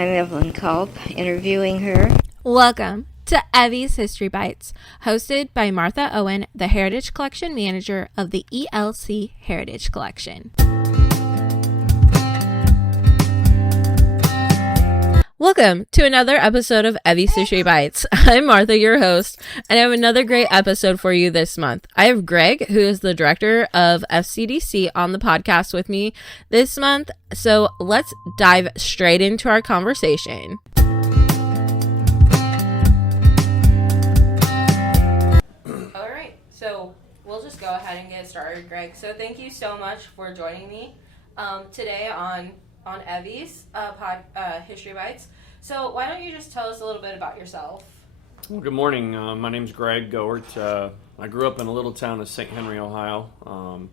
I'm Evelyn Culp, interviewing her. Welcome to Evie's History Bites, hosted by Martha Owen, the Heritage Collection Manager of the ELC Heritage Collection. Welcome to another episode of Evie's History Bites. I'm Martha, your host, and I have another great episode for you this month. I have Greg, who is the director of FCDC, on the podcast with me this month. So let's dive straight into our conversation. All right, so we'll just go ahead and get started, Greg. So thank you so much for joining me today on Evie's History Bites. So why don't you just tell us a little bit about yourself? Well, good morning. My name's Greg Goert. I grew up in a little town of St. Henry, Ohio.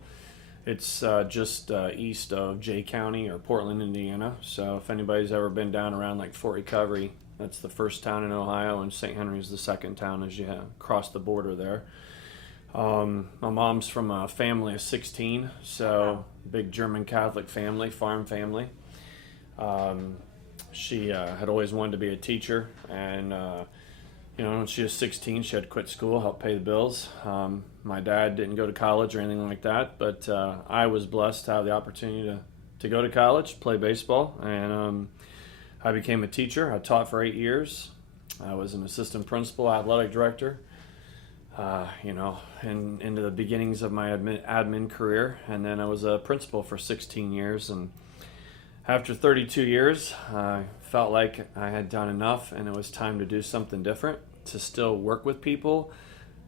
It's just east of Jay County or Portland, Indiana. So if anybody's ever been down around like Fort Recovery, that's the first town in Ohio, and St. Henry is the second town as you cross the border there. My mom's from a family of 16, so big German Catholic family, farm family. She had always wanted to be a teacher, and when she was 16, she had to quit school, help pay the bills. My dad didn't go to college or anything like that, but I was blessed to have the opportunity to go to college, play baseball, and I became a teacher. I taught for 8 years. I was an assistant principal, athletic director. And into the beginnings of my admin career, and then I was a principal for 16 years, and after 32 years, I felt like I had done enough, and it was time to do something different, to still work with people,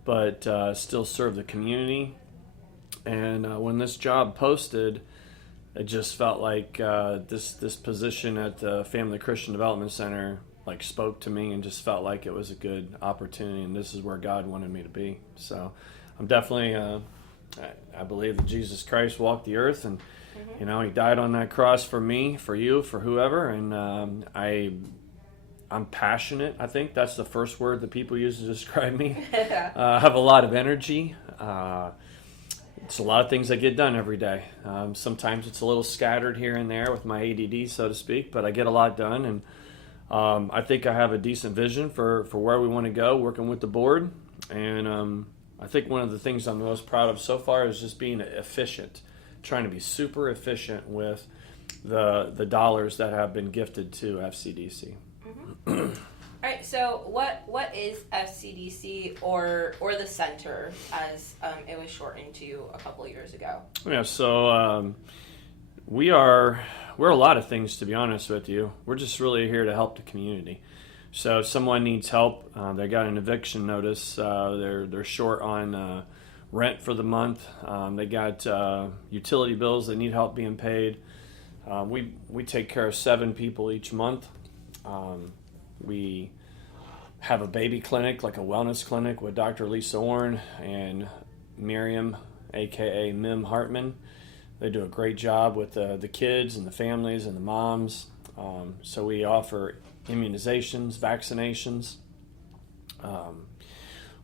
but still serve the community. And when this job posted, it just felt like this position at the Family Christian Development Center spoke to me, and just felt like it was a good opportunity, and this is where God wanted me to be. So I'm definitely, I believe that Jesus Christ walked the earth, and he died on that cross for me, for you, for whoever, and I'm passionate. I think that's the first word that people use to describe me. I have a lot of energy. It's a lot of things that get done every day. Sometimes it's a little scattered here and there with my ADD, so to speak, but I get a lot done, and I think I have a decent vision for where we want to go, working with the board. And I think one of the things I'm most proud of so far is just being efficient, trying to be super efficient with the dollars that have been gifted to FCDC. Mm-hmm. All right, so what is FCDC or the center, as it was shortened to a couple of years ago? Yeah, so we're a lot of things, to be honest with you. We're just really here to help the community. So if someone needs help, they got an eviction notice, they're short on rent for the month, they got utility bills, they need help being paid. We take care of 7 people each month. We have a baby clinic, like a wellness clinic, with Dr. Lisa Orn and Miriam, aka Mim Hartman. They do a great job with the kids and the families and the moms. So we offer immunizations, vaccinations.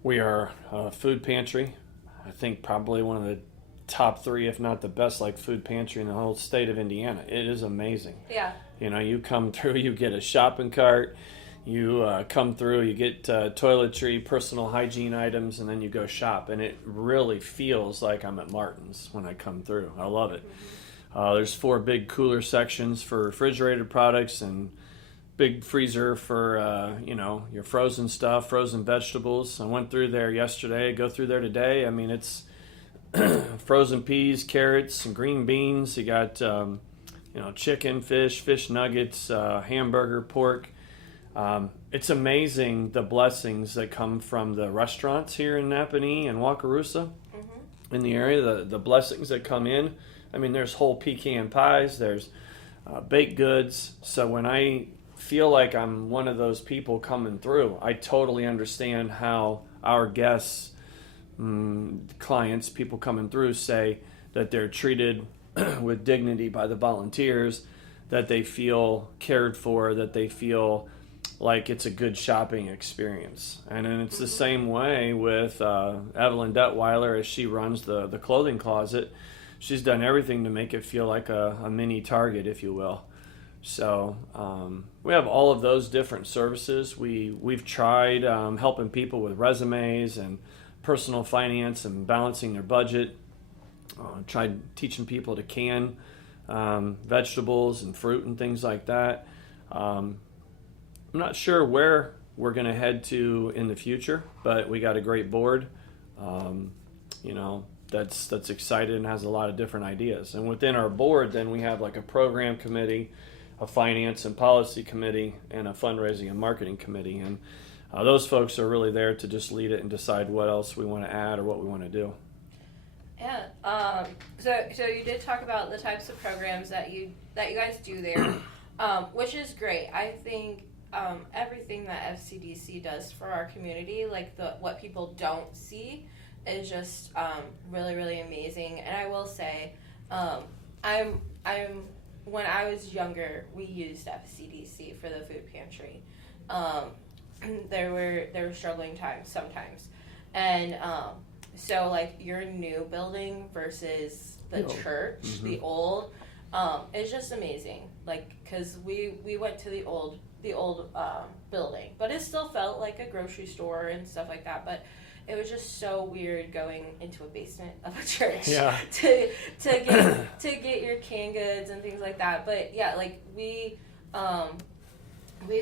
We are a food pantry. I think probably one of the top 3, if not the best, food pantry in the whole state of Indiana. It is amazing. Yeah. You come through, you get a shopping cart. You come through, you get toiletry, personal hygiene items, and then you go shop. And it really feels like I'm at Martin's when I come through. I love it. There's 4 big cooler sections for refrigerated products, and big freezer for, your frozen stuff, frozen vegetables. I went through there yesterday, go through there today. I mean, it's frozen peas, carrots, and green beans. You got, chicken, fish nuggets, hamburger, pork. It's amazing the blessings that come from the restaurants here in Nappanee and Wakarusa in the area, the blessings that come in. I mean, there's whole pecan pies, there's baked goods. So when I feel like I'm one of those people coming through, I totally understand how our guests, clients, people coming through say that they're treated with dignity by the volunteers, that they feel cared for, that they feel like it's a good shopping experience. And then it's the same way with Evelyn Detweiler, as she runs the clothing closet. She's done everything to make it feel like a mini Target, if you will. So we have all of those different services. We've tried helping people with resumes and personal finance and balancing their budget. Tried teaching people to can vegetables and fruit and things like that. I'm not sure where we're going to head to in the future, but we got a great board, that's excited and has a lot of different ideas. And within our board, then we have like a program committee, a finance and policy committee, and a fundraising and marketing committee. And those folks are really there to just lead it and decide what else we want to add or what we want to do. Yeah. So you did talk about the types of programs that you guys do there, which is great. I think everything that FCDC does for our community, like what people don't see, is just really, really amazing. And I will say, I'm when I was younger, we used FCDC for the food pantry. There were struggling times sometimes, and so like your new building versus the church, the old, it's just amazing. Like, cause we went to the old building, but it still felt like a grocery store and stuff like that. But it was just so weird going into a basement of a church to get your canned goods and things like that. But yeah, like we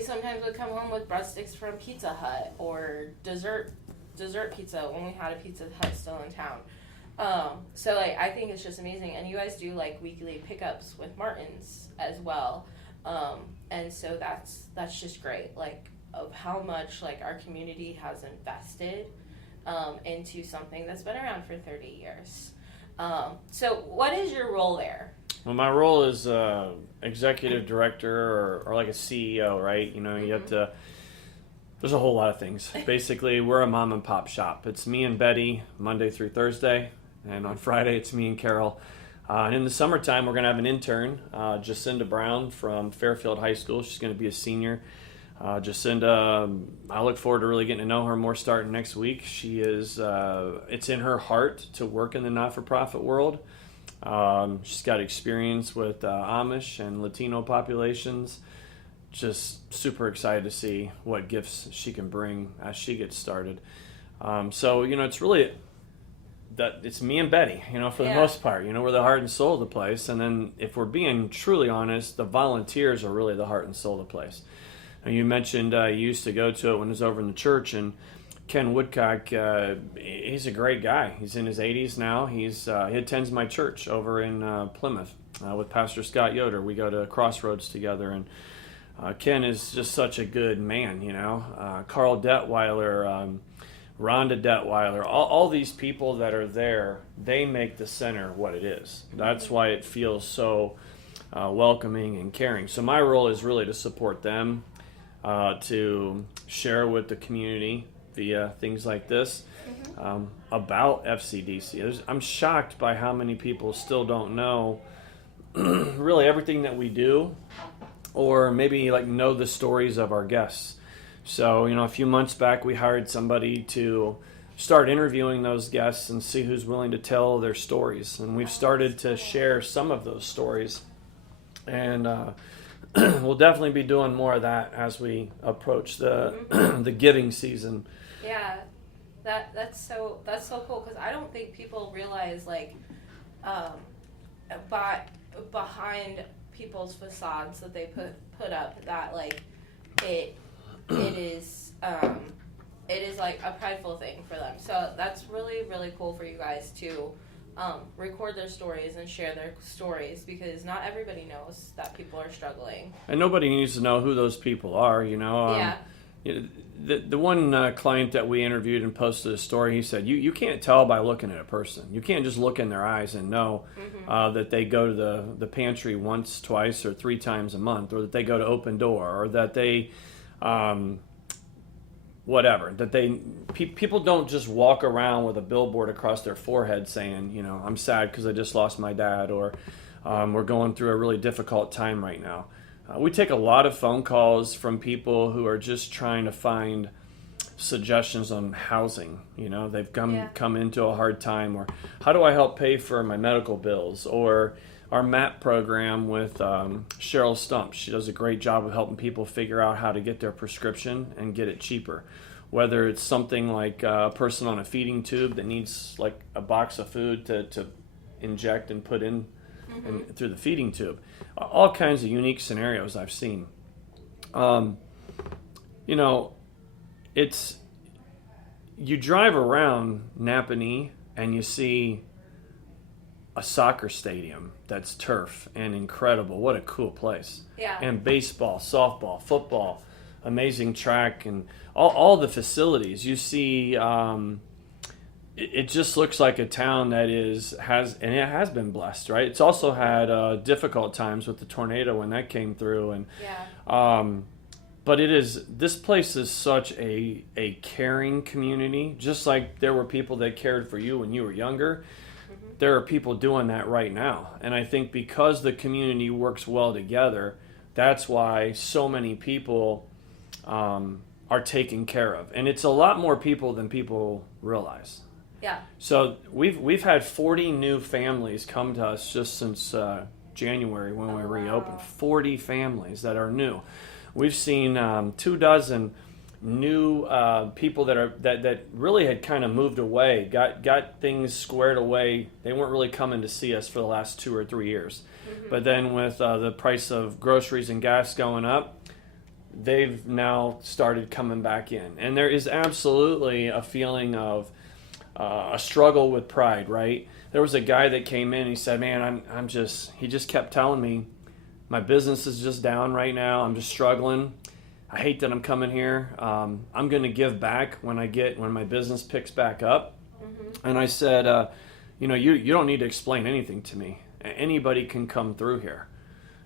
sometimes would come home with breadsticks from Pizza Hut or dessert pizza when we had a Pizza Hut still in town. So like I think it's just amazing, and you guys do like weekly pickups with Martin's as well. And so that's just great, like of how much like our community has invested into something that's been around for 30 years. So what is your role there? Well, my role is executive director or like a CEO, right? You have to, there's a whole lot of things. Basically, we're a mom and pop shop. It's me and Betty Monday through Thursday, and on Friday it's me and Carol. And in the summertime, we're going to have an intern, Jacinda Brown from Fairfield High School. She's going to be a senior. Jacinda, I look forward to really getting to know her more starting next week. She is, it's in her heart to work in the not-for-profit world. She's got experience with Amish and Latino populations. Just super excited to see what gifts she can bring as she gets started. So, it's really that it's me and Betty, for the most part. We're the heart and soul of the place. And then if we're being truly honest, the volunteers are really the heart and soul of the place. And you mentioned you used to go to it when it was over in the church, and Ken Woodcock, he's a great guy. He's in his 80s now. He attends my church over in Plymouth with Pastor Scott Yoder. We go to Crossroads together, and Ken is just such a good man, Carl Detweiler, Rhonda Detweiler, all these people that are there, they make the center what it is. That's why it feels so welcoming and caring. So my role is really to support them, to share with the community via things like this about FCDC. I'm shocked by how many people still don't know really everything that we do, or maybe like know the stories of our guests. So, a few months back, we hired somebody to start interviewing those guests and see who's willing to tell their stories. And we've started to share some of those stories. And we'll definitely be doing more of that as we approach the the giving season. Yeah, that's so cool, because I don't think people realize like behind people's facades that they put up that like it is like a prideful thing for them. So that's really, really cool for you guys to record their stories and share their stories, because not everybody knows that people are struggling. And nobody needs to know who those people are, Yeah. The one client that we interviewed and posted a story, he said, you can't tell by looking at a person. You can't just look in their eyes and know that they go to the pantry once, twice, or 3 times a month, or that they go to Open Door, or that they... whatever, that people don't just walk around with a billboard across their forehead saying, I'm sad because I just lost my dad, or we're going through a really difficult time right now. We take a lot of phone calls from people who are just trying to find suggestions on housing. They've come into a hard time, or how do I help pay for my medical bills, or our MAP program with Cheryl Stump. She does a great job of helping people figure out how to get their prescription and get it cheaper. Whether it's something like a person on a feeding tube that needs like a box of food to inject and put in through the feeding tube. All kinds of unique scenarios I've seen. You drive around Nappanee and you see a soccer stadium that's turf and incredible. What a cool place. Yeah. And baseball, softball, football, amazing track, and all the facilities. You see, it just looks like a town that has been blessed, right? It's also had difficult times with the tornado when that came through, and but this place is such a caring community. Just like there were people that cared for you when you were younger, there are people doing that right now. And I think because the community works well together, that's why so many people are taken care of. And it's a lot more people than people realize. Yeah. So we've had 40 new families come to us just since January when we reopened. 40 families that are new. We've seen 24 new people that really had kind of moved away, got things squared away. They weren't really coming to see us for the last 2 or 3 years. But then with the price of groceries and gas going up, they've now started coming back in. And there is absolutely a feeling of a struggle with pride, right? There was a guy that came in, he said, man, he just kept telling me, my business is just down right now. I'm just struggling. I hate that I'm coming here. I'm going to give back when my business picks back up. And I said, you don't need to explain anything to me. Anybody can come through here.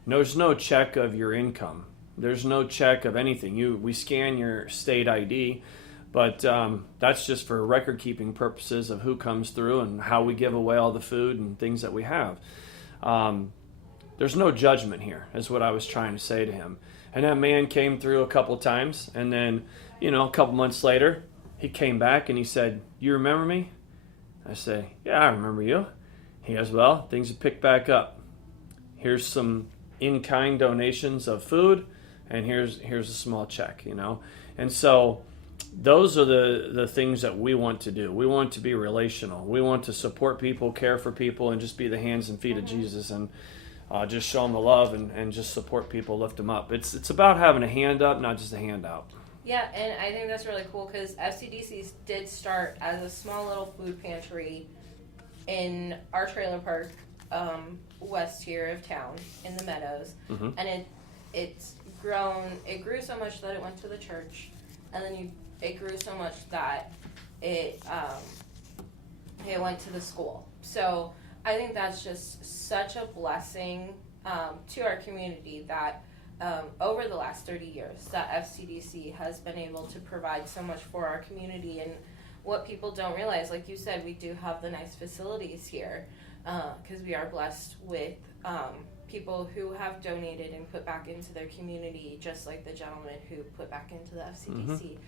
There's no check of your income. There's no check of anything. We scan your state ID, but that's just for record-keeping purposes of who comes through and how we give away all the food and things that we have. There's no judgment here, is what I was trying to say to him. And that man came through a couple times, and then, a couple months later, he came back and he said, "You remember me?" I say, "Yeah, I remember you." He goes, "Well, things have picked back up. Here's some in-kind donations of food, and here's a small check, And so those are the things that we want to do. We want to be relational. We want to support people, care for people, and just be the hands and feet of Jesus, and just show them the love and just support people, lift them up. It's about having a hand up, not just a handout. Yeah, and I think that's really cool because FCDC did start as a small little food pantry in our trailer park west here of town in the Meadows. And it's grown. It grew so much that it went to the church, and then it grew so much that it went to the school. So I think that's just such a blessing to our community that over the last 30 years that FCDC has been able to provide so much for our community. And what people don't realize, like you said, we do have the nice facilities here because we are blessed with people who have donated and put back into their community, just like the gentleman who put back into the FCDC.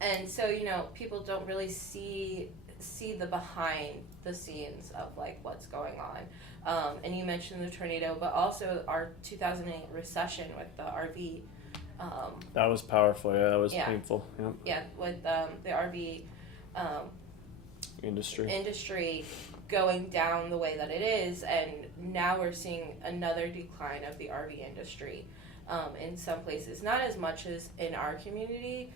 And so, people don't really see the behind the scenes of like what's going on. And you mentioned the tornado, but also our 2008 recession with the RV. That was powerful. Yeah, that was painful. Yep. Yeah, with the RV industry going down the way that it is, and now we're seeing another decline of the RV industry in some places. Not as much as in our community,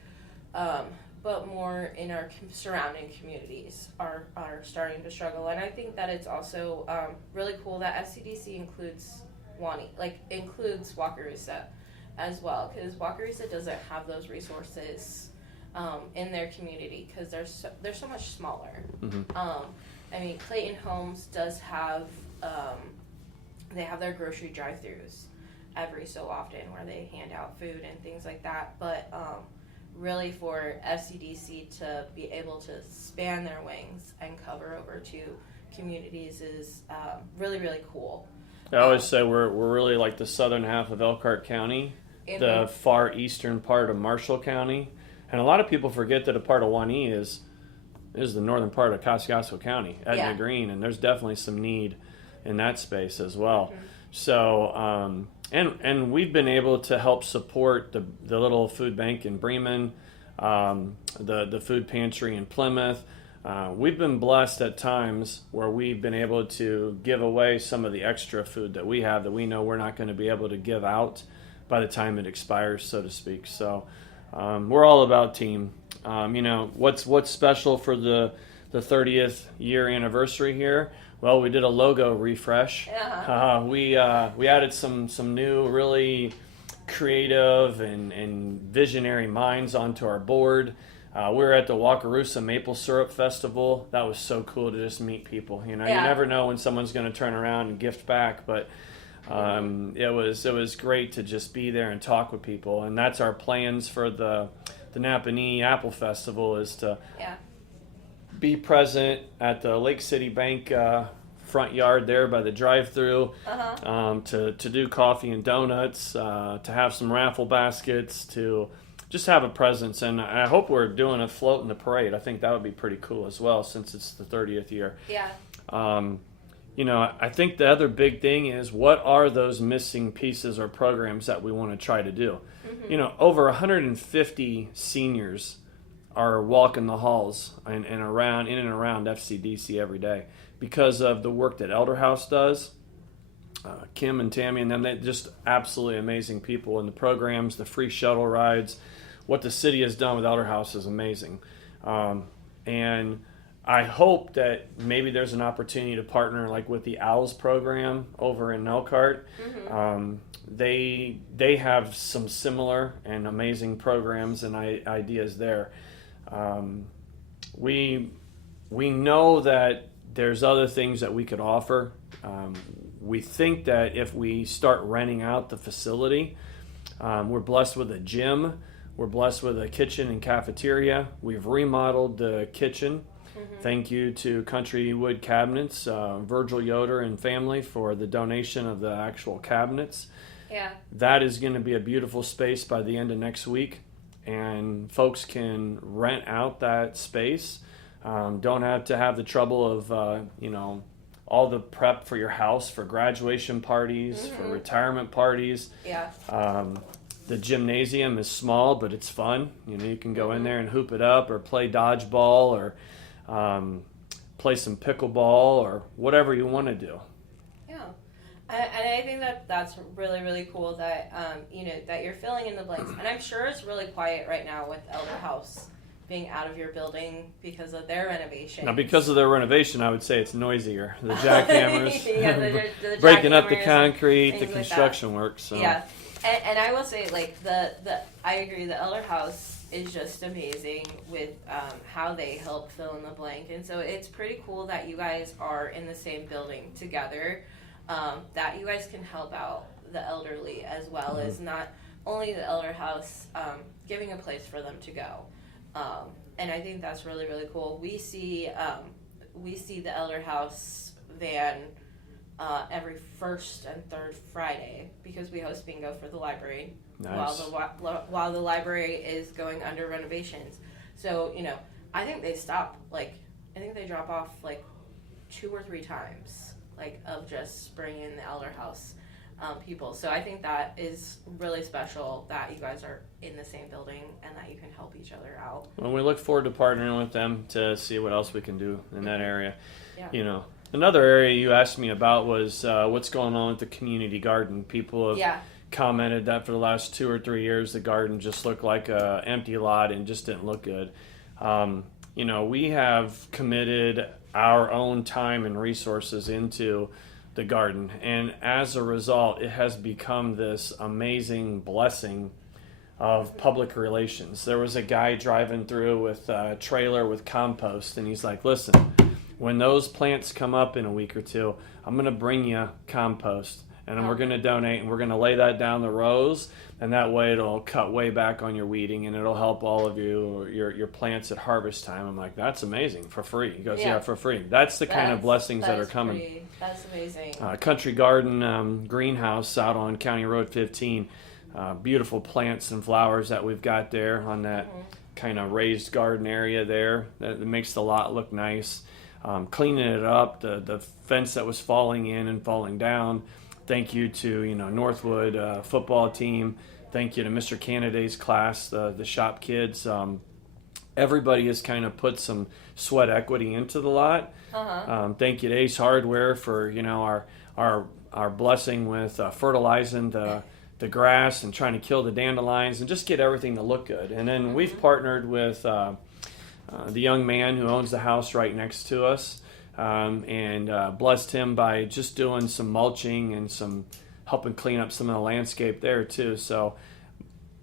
but more in our surrounding communities are starting to struggle. And I think that it's also really cool that FCDC includes Wakarusa as well, because Wakarusa doesn't have those resources in their community because they're so much smaller. Clayton Homes does have they have their grocery drive-thrus every so often where they hand out food and things like that, but really for FCDC to be able to span their wings and cover over two communities is really, really cool. I always say we're really like the southern half of Elkhart County, the far eastern part of Marshall County, and a lot of people forget that a part of Wanee is the northern part of Kosciuszko County, Etna Green, and there's definitely some need in that space as well. So, and we've been able to help support the little food bank in Bremen, the food pantry in Plymouth. We've been blessed at times where we've been able to give away some of the extra food that we have that we know we're not going to be able to give out by the time it expires, so to speak. So we're all about team. What's special for the 30th year anniversary here? Well, we did a logo refresh. We added some new, really creative and visionary minds onto our board. We were at the Wakarusa Maple Syrup Festival. That was so cool to just meet people. You never know when someone's going to turn around and gift back, but it was great to just be there and talk with people. And that's our plans for the Nappanee Apple Festival, is to be present at the Lake City Bank front yard there by the drive-through, to do coffee and donuts, to have some raffle baskets, to just have a presence. And I hope we're doing a float in the parade. I think that would be pretty cool as well, since it's the 30th year. Yeah. I think the other big thing is, what are those missing pieces or programs that we want to try to do? Over 150 seniors are walking the halls and around, in and around FCDC every day because of the work that Elder House does. Kim and Tammy and them, they're just absolutely amazing people. And the programs, the free shuttle rides, what the city has done with Elder House is amazing. And I hope that maybe there's an opportunity to partner like with the OWLS program over in Elkhart. They have some similar and amazing programs and ideas there. We know that there's other things that we could offer. We think that if we start renting out the facility, we're blessed with a gym, we're blessed with a kitchen and cafeteria. We've remodeled the kitchen. Thank you to Country Wood Cabinets, Virgil Yoder and family, for the donation of the actual cabinets. Yeah. That is going to be a beautiful space by the end of next week, and folks can rent out that space. Don't have to have the trouble of, all the prep for your house, for graduation parties, for retirement parties. Yeah. The gymnasium is small, but it's fun. You can go in there and hoop it up, or play dodgeball, or play some pickleball, or whatever you want to do. Yeah. And I think that's really, really cool that, that you're filling in the blanks. And I'm sure it's really quiet right now with Elder House being out of your building because of their renovation. Now, because of their renovation, I would say it's noisier. The jackhammers, the breaking up the jackhammers concrete, the like construction work. So. Yeah. And I will say, like, I agree, the Elder House is just amazing with how they help fill in the blank. And so it's pretty cool that you guys are in the same building together, that you guys can help out the elderly as well as not only the Elder House, giving a place for them to go. And I think that's really, really cool. We see the Elder House van every first and third Friday because we host bingo for the library. Nice. While the library is going under renovations. So, I think they stop, I think they drop off 2 or 3 times, of just bringing in the Elder House people. So I think that is really special that you guys are in the same building and that you can help each other out. Well, we look forward to partnering with them to see what else we can do in that area. Yeah. Another area you asked me about was what's going on with the community garden. People have commented that for the last 2 or 3 years, the garden just looked like an empty lot and just didn't look good. We have committed our own time and resources into the garden, and as a result, it has become this amazing blessing of public relations. There was a guy driving through with a trailer with compost, and he's like, listen, when those plants come up in a week or 2, I'm going to bring you compost, and we're going to donate, and we're going to lay that down the rows, and that way it'll cut way back on your weeding, and it'll help all of your plants at harvest time. I'm like, that's amazing, for free. He goes, yeah, for free. That's the kind of blessings that are coming. That's amazing. Country Garden greenhouse out on County Road 15. Beautiful plants and flowers that we've got there on that kind of raised garden area there. That makes the lot look nice. cleaning it up, the fence that was falling in and falling down. Thank you to Northwood football team. Thank you to Mr. Canada's class, the shop kids. Everybody has kind of put some sweat equity into the lot. Thank you to Ace Hardware for our blessing with fertilizing the grass and trying to kill the dandelions and just get everything to look good. And then we've partnered with the young man who owns the house right next to us, and blessed him by just doing some mulching and some helping clean up some of the landscape there too. So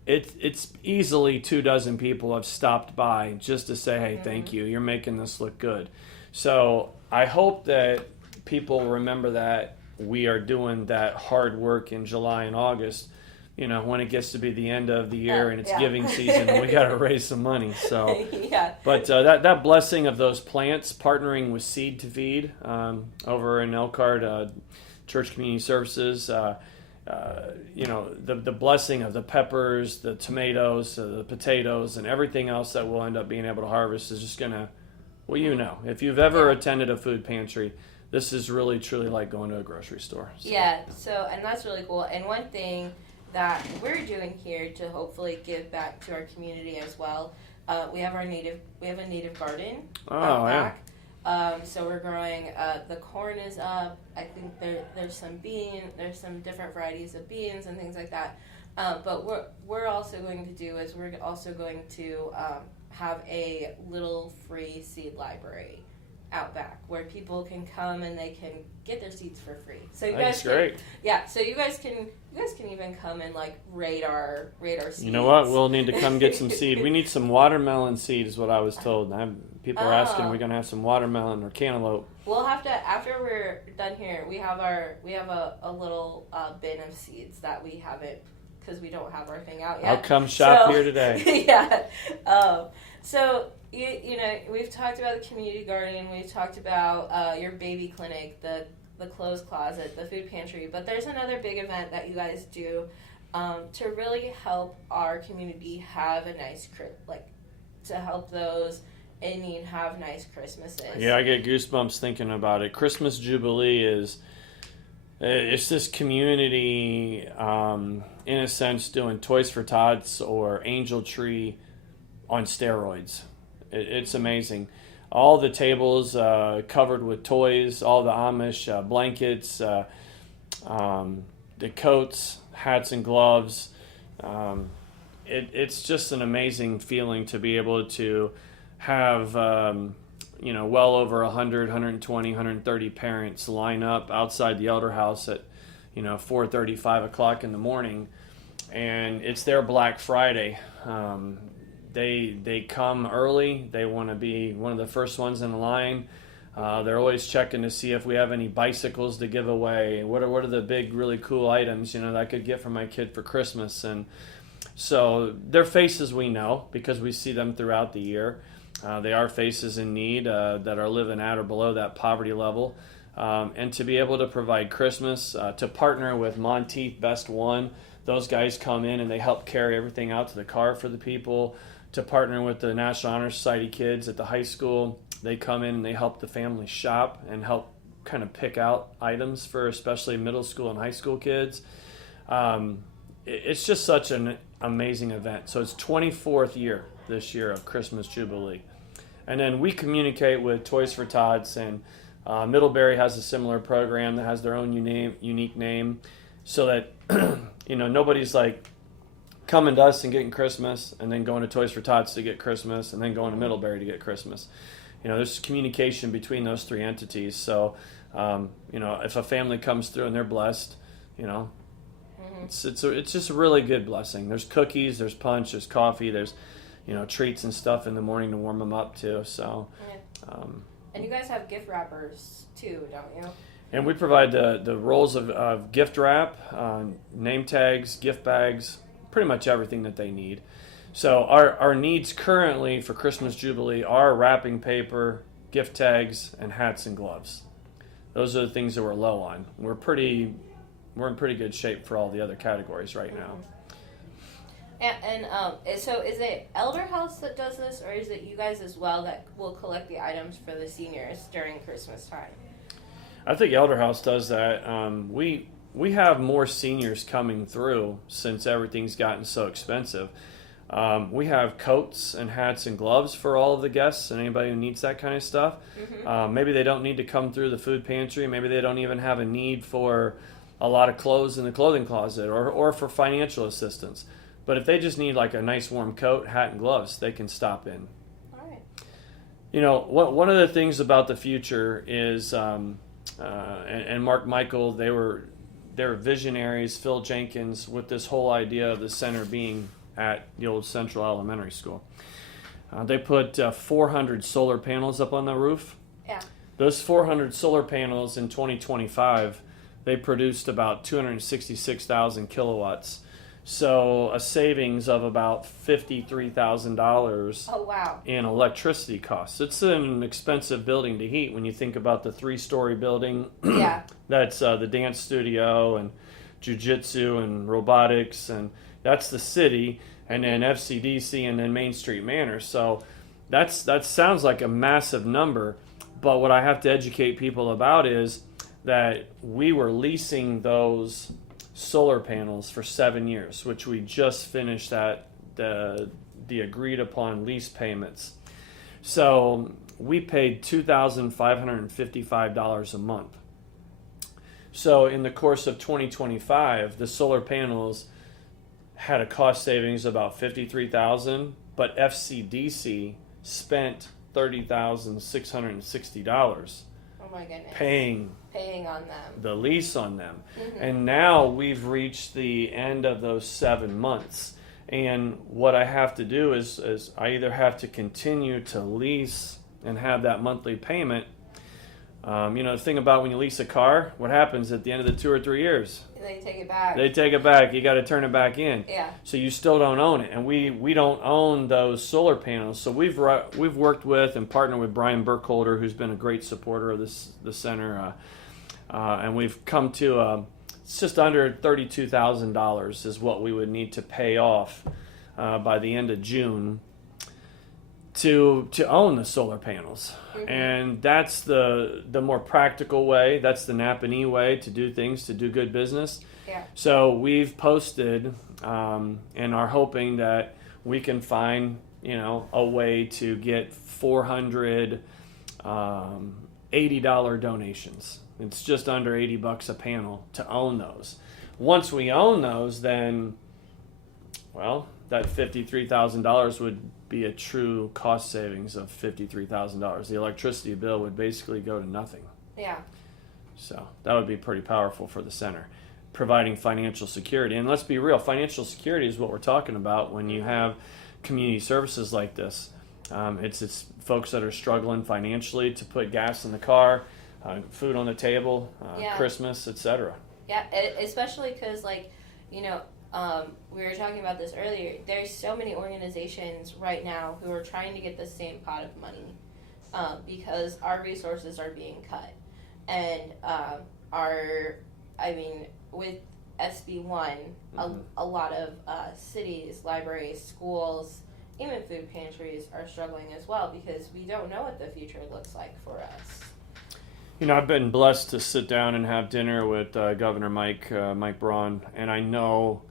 it's easily 24 people have stopped by just to say, hey, thank you. You're making this look good. So I hope that people remember that we are doing that hard work in July and August. When it gets to be the end of the year and it's giving season, and we got to raise some money. So, But that blessing of those plants, partnering with Seed to Feed over in Elkhart Church Community Services, the blessing of the peppers, the tomatoes, the potatoes, and everything else that we'll end up being able to harvest is just gonna. Well, if you've ever attended a food pantry, this is really truly like going to a grocery store. So. Yeah. So, and that's really cool. And one thing that we're doing here to hopefully give back to our community as well. We have a native garden back. So we're growing. The corn is up. I think there's some different varieties of beans and things like that. But what we're also going to do is we're also going to have a little free seed library out back where people can come and they can get their seeds for free. So you guys great. Yeah, so you guys can even come and rate our seeds. You know what? We'll need to come get some seed. We need some watermelon seed is what I was told. People are asking, are we going to have some watermelon or cantaloupe? We'll have to, after we're done here, we have a little bin of seeds that we haven't, because we don't have our thing out yet. I'll come shop here today. Yeah. So we've talked about the community garden. We've talked about your baby clinic, the clothes closet, the food pantry. But there's another big event that you guys do to really help our community have a nice to help those in need have nice Christmases. Yeah, I get goosebumps thinking about it. Christmas Jubilee it's this community, in a sense, doing Toys for Tots or Angel Tree on steroids. It's amazing. All the tables covered with toys, all the Amish blankets, the coats, hats and gloves. It's just an amazing feeling to be able to have well over 100, 120, 130 parents line up outside the Elder House at 4:30, 5 o'clock in the morning, and it's their Black Friday. They come early. They want to be one of the first ones in the line. They're always checking to see if we have any bicycles to give away. What are the big, really cool items that I could get for my kid for Christmas? And so their faces we know because we see them throughout the year. They are faces in need that are living at or below that poverty level. And to be able to provide Christmas, to partner with Monteith Best One, those guys come in and they help carry everything out to the car for the people. To partner with the National Honor Society kids at the high school, they come in and they help the family shop and help kind of pick out items for especially middle school and high school kids. It's just such an amazing event. So it's 24th year this year of Christmas Jubilee. And then we communicate with Toys for Tots, and Middlebury has a similar program that has their own unique name, so that nobody's coming to us and getting Christmas and then going to Toys for Tots to get Christmas and then going to Middlebury to get Christmas. There's communication between those three entities. So, if a family comes through and they're blessed, it's just a really good blessing. There's cookies, there's punch, there's coffee, there's treats and stuff in the morning to warm them up too. So, and you guys have gift wrappers too, don't you? And we provide the rolls of gift wrap, name tags, gift bags, pretty much everything that they need. So our needs currently for Christmas Jubilee are wrapping paper, gift tags, and hats and gloves. Those are the things that we're low on. We're in pretty good shape for all the other categories right now. So is it Elder House that does this, or is it you guys as well that will collect the items for the seniors during Christmas time? I think Elder House does that. We have more seniors coming through since everything's gotten so expensive. We have coats and hats and gloves for all of the guests and anybody who needs that kind of stuff. Mm-hmm. Maybe they don't need to come through the food pantry. Maybe they don't even have a need for a lot of clothes in the clothing closet or for financial assistance. But if they just need like a nice warm coat, hat, and gloves, they can stop in. All right. You know, one of the things about the future is, and Mark Michael, they were visionaries, Phil Jenkins, with this whole idea of the center being at the old Central Elementary School. They put 400 solar panels up on the roof. Yeah. Those 400 solar panels in 2025, they produced about 266,000 kilowatts. So a savings of about $53,000 Oh, wow. in electricity costs. It's an expensive building to heat when you think about the 3-story building. Yeah. That's the dance studio and jiu-jitsu and robotics, and that's the city, and then FCDC, and then Main Street Manor. So that sounds like a massive number, but what I have to educate people about is that we were leasing those solar panels for 7 years, which we just finished the agreed upon lease payments. So we paid $2,555 a month. So in the course of 2025, the solar panels had a cost savings of about $53,000, but FCDC spent $30,660 Oh my goodness. paying on them. the lease on them. Mm-hmm. And now we've reached the end of those 7 months. And what I have to do is I either have to continue to lease and have that monthly payment. The thing about when you lease a car, what happens at the end of the 2 or 3 years? They take it back. They take it back. You got to turn it back in. Yeah. So you still don't own it, and we don't own those solar panels. So we've worked with and partnered with Brian Burkholder, who's been a great supporter of the center, and we've come to it's just under $32,000 is what we would need to pay off by the end of June to own the solar panels. Mm-hmm. And that's the more practical way. That's the Nappanee way to do things, to do good business. Yeah. So we've posted and are hoping that we can find, a way to get 400 $80 donations. It's just under $80 a panel to own those. Once we own those, then, well, that $53,000 would be a true cost savings of $53,000. The electricity bill would basically go to nothing. Yeah. So that would be pretty powerful for the center, providing financial security. And let's be real, financial security is what we're talking about when you have community services like this. It's folks that are struggling financially to put gas in the car, food on the table, Christmas, etc. Yeah, especially because, we were talking about this earlier. There's so many organizations right now who are trying to get the same pot of money because our resources are being cut. And with SB1, a lot of cities, libraries, schools, even food pantries are struggling as well because we don't know what the future looks like for us. I've been blessed to sit down and have dinner with Governor Mike Braun, and I know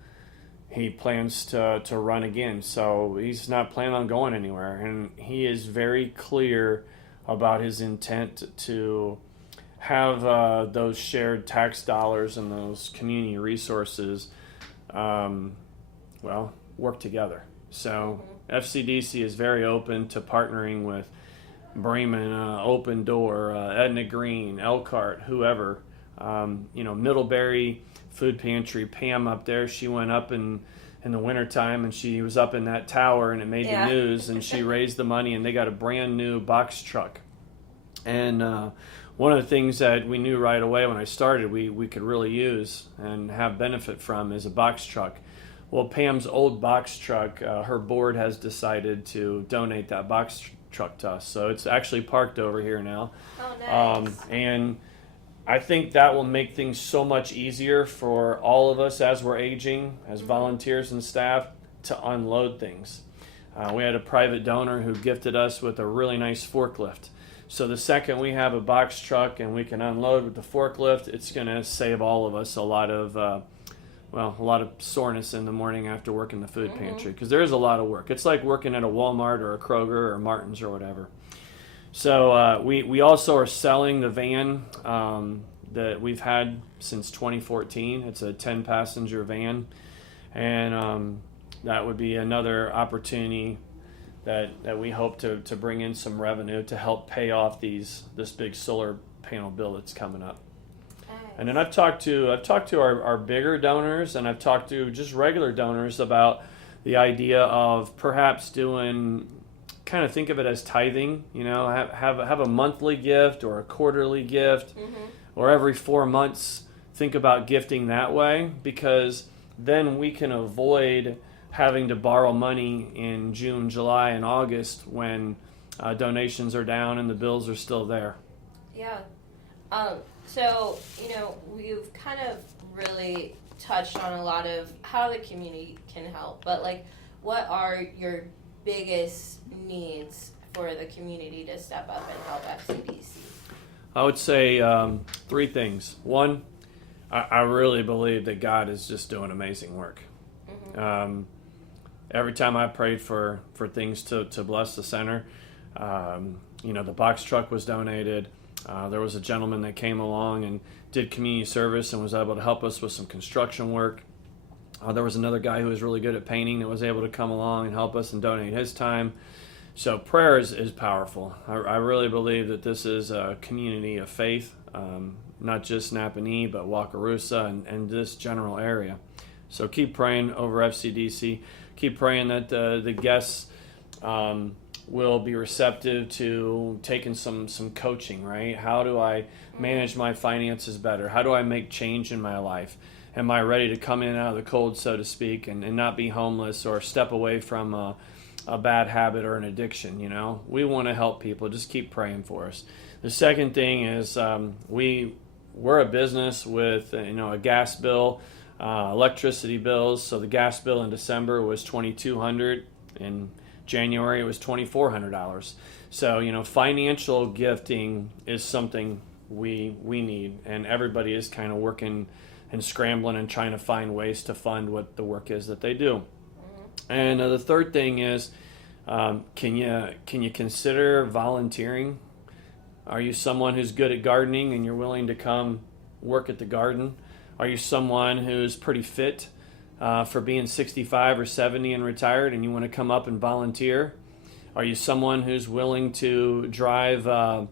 he plans to run again, so he's not planning on going anywhere. And he is very clear about his intent to have those shared tax dollars and those community resources, work together. So FCDC is very open to partnering with Bremen, Open Door, Edna Green, Elkhart, whoever. Middlebury Food Pantry, Pam up there, she went up in the wintertime and she was up in that tower and it made the news and she raised the money and they got a brand new box truck. And one of the things that we knew right away when I started we could really use and have benefit from is a box truck. Well, Pam's old box truck, her board has decided to donate that box truck to us. So it's actually parked over here now. Oh, nice. And I think that will make things so much easier for all of us as we're aging, as volunteers and staff, to unload things. We had a private donor who gifted us with a really nice forklift. So the second we have a box truck and we can unload with the forklift, it's going to save all of us a lot of soreness in the morning after working the food pantry, because there is a lot of work. It's like working at a Walmart or a Kroger or Martin's or whatever. So we also are selling the van that we've had since 2014. It's a 10-passenger van, and that would be another opportunity that we hope to bring in some revenue to help pay off this big solar panel bill that's coming up. And then I've talked to our bigger donors, and I've talked to just regular donors about the idea of perhaps doing, kind of think of it as tithing, have a monthly gift or a quarterly gift, or every 4 months think about gifting that way, because then we can avoid having to borrow money in June, July, and August when donations are down and the bills are still there. Yeah. So, we've kind of really touched on a lot of how the community can help, but what are your biggest needs for the community to step up and help FCDC? I would say 3 things. One, I really believe that God is just doing amazing work. Every time I prayed for things to bless the center, the box truck was donated. There was a gentleman that came along and did community service and was able to help us with some construction work. There was another guy who was really good at painting that was able to come along and help us and donate his time. So prayer is powerful. I really believe that this is a community of faith, not just Nappanee, but Wakarusa and this general area. So keep praying over FCDC. Keep praying that the guests will be receptive to taking some coaching, right? How do I manage my finances better? How do I make change in my life? Am I ready to come in and out of the cold, so to speak, and not be homeless or step away from a bad habit or an addiction? We want to help people. Just keep praying for us. The second thing is we're a business with a gas bill, electricity bills. So the gas bill in December was $2,200. In January it was $2,400. So financial gifting is something we need, and everybody is kind of working and scrambling and trying to find ways to fund what the work is that they do. And the third thing is, can you consider volunteering? Are you someone who's good at gardening and you're willing to come work at the garden? Are you someone who's pretty fit for being 65 or 70 and retired and you want to come up and volunteer? Are you someone who's willing to drive the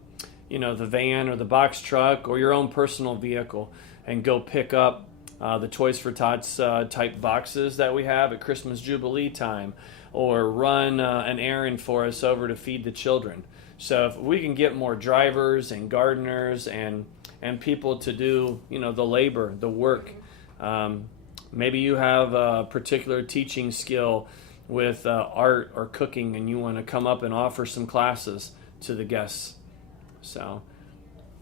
van or the box truck or your own personal vehicle and go pick up the Toys for Tots type boxes that we have at Christmas Jubilee time, or run an errand for us over to feed the children? So if we can get more drivers and gardeners and people to do the labor, the work. Maybe you have a particular teaching skill with art or cooking and you want to come up and offer some classes to the guests. So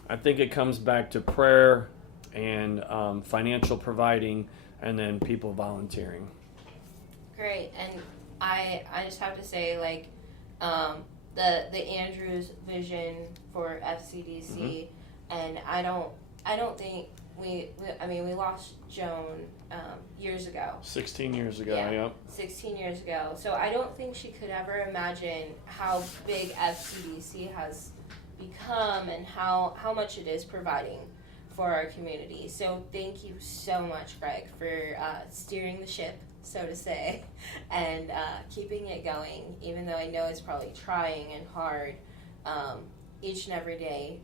I think it comes back to prayer and financial providing, and then people volunteering. Great. And I just have to say, the Andrews vision for FCDC, and I don't think we lost Joan years ago. 16 years ago, yeah. Yep. 16 years ago. So I don't think she could ever imagine how big FCDC has become and how much it is providing for our community. So thank you so much, Greg, for steering the ship, so to say, and keeping it going, even though I know it's probably trying and hard each and every day,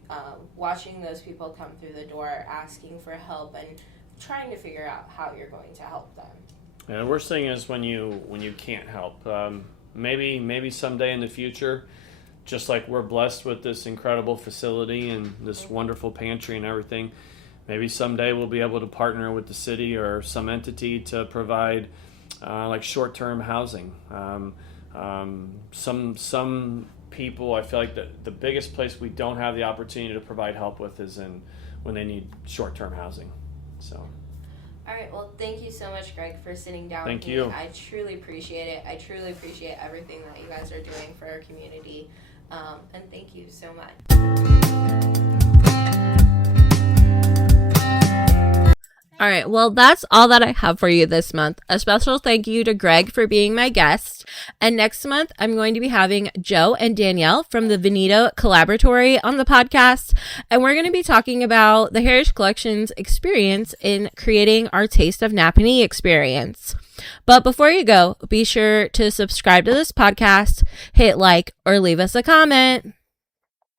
watching those people come through the door, asking for help, and trying to figure out how you're going to help them. Yeah, the worst thing is when you can't help. Maybe someday in the future, just like we're blessed with this incredible facility and this wonderful pantry and everything, maybe someday we'll be able to partner with the city or some entity to provide like short-term housing. Some people, I feel like the biggest place we don't have the opportunity to provide help with is when they need short-term housing. So All right. Well, thank you so much, Greg, for sitting down Thank with you. me. I truly appreciate it. I truly appreciate everything that you guys are doing for our community. And thank you so much. All right, well, that's all that I have for you this month. A special thank you to Greg for being my guest. And next month, I'm going to be having Joe and Danielle from the Veneto Collaboratory on the podcast. And we're going to be talking about the Heritage Collection's experience in creating our Taste of Nappanee experience. But before you go, be sure to subscribe to this podcast, hit like, or leave us a comment.